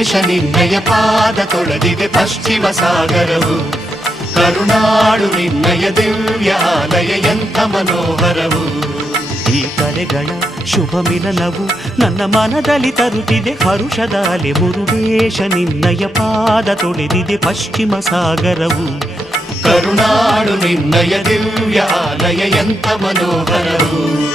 ಮುರುಡೇಶ ನಿನ್ನಯ ಪಾದ ತೊಳೆದಿದೆ ಪಶ್ಚಿಮ ಸಾಗರವು. ಕರುನಾಡು ನಿನ್ನಯ ದಿವ್ಯ ಆಲಯ ಎಂಥ ಮನೋಹರವು. ಈ ಕಲೆಗಳ ಶುಭ ಮಿಲನವು ನನ್ನ ಮನದಲ್ಲಿ ತರುತ್ತಿದೆ ಹರುಷದ ಅಲೆ. ಮುರುಡೇಶ ನಿನ್ನಯ ಪಾದ ತೊಳೆದಿದೆ ಪಶ್ಚಿಮ ಸಾಗರವು. ಕರುನಾಡು ನಿನ್ನಯ ದಿವ್ಯ ಆಲಯ ಎಂಥ ಮನೋಹರವು.